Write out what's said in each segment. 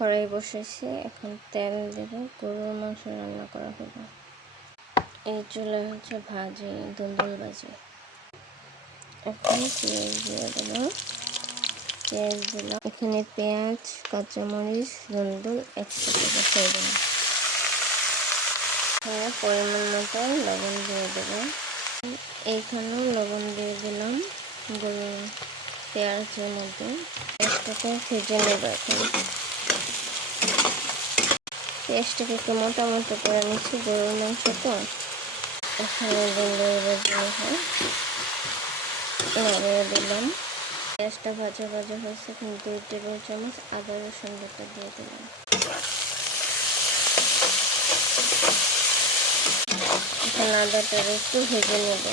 কড়াই বসেছি, এখন তেল দেব, গরুর মাংস রান্না করা হবে। এই চুলা হচ্ছে ভাজি, দুন্দুল ভাজি। এখন পেঁয়াজ দিয়ে দেবো, পেঁয়াজ দিলাম। এখানে পেঁয়াজ, কাঁচামরিচ, দুন্দুল একসাথে বসাই দেবো। এখানে পরিমাণ মতো লবণ দিয়ে দেবো। এইখানেও লবণ দিয়ে দিলাম গরু পেঁয়াজের মধ্যে। পেঁয়াজটাকে ভেজে নেব। এখন পেঁয়াজটাকে একটু মোটা মোটা করে নিচ্ছি, গরুর মাংস তো। এখানে দুন্দুল ভাজি লাগিয়ে দিলাম। পেঁয়াজটা ভাজা ভাজা হয়েছে, এখন 2 টেবিল চামচ আদা রসুন বাটা দিয়ে দিলাম। এখন আদাটা একটু ভেজে নেব।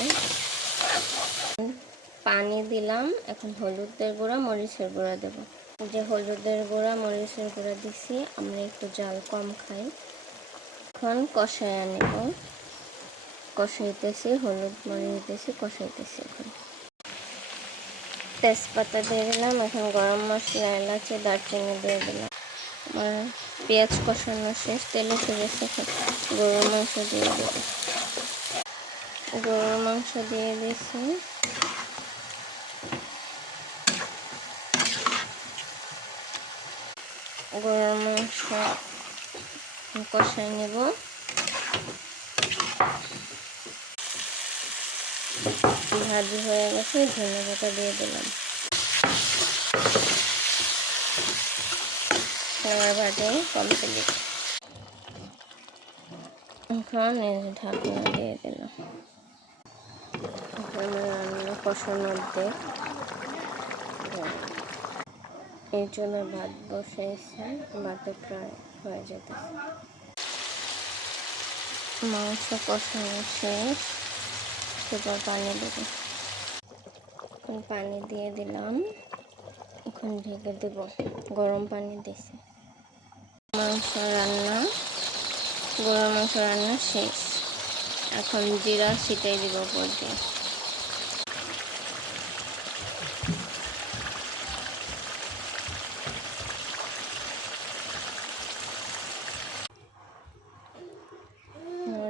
পানি দিলাম। এখন হলুদের গুঁড়া, মরিচের গুঁড়া দেব। যে হলুদের গুঁড়া, মরিচের গুঁড়া দিছি, আমরা একটু জাল কম খাই। এখন কষায় নেব, কষাইতেছি, হলুদ মরিচ দিতেছি, কষাইতেছি। এখন তেজপাতা দিয়ে দিলাম। এখন গরম মশলা, এলাচি, দারচিনি দিয়ে দিলাম। আমার পেঁয়াজ কষানো শেষ, তেলে ছেড়েছে। গরুর মাংস দিয়ে দেব। গরুর মাংস দিয়ে দিয়েছি। গরুর মাংস কষাই নেব। ভাজি হয়ে গেছে, ধনে পাতা দিয়ে দিলাম। আমার ভাজি কমপ্লিট। এখন ঢাকনা দিয়ে দিলাম। রান্না কষানোর দিক, এই জন্য ভাত বসেছে, ভাতে প্রায় হয়ে যেতেছে। মাংস কষানো শেষ, এবার পানি দেবো। এখন পানি দিয়ে দিলাম। এখন ঢেকে দেব, গরম পানি দিছি। গরুর মাংস রান্না শেষ। এখন জিরা ছিটাই দিব উপর দিয়ে।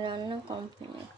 রান্না কমপ্লিট।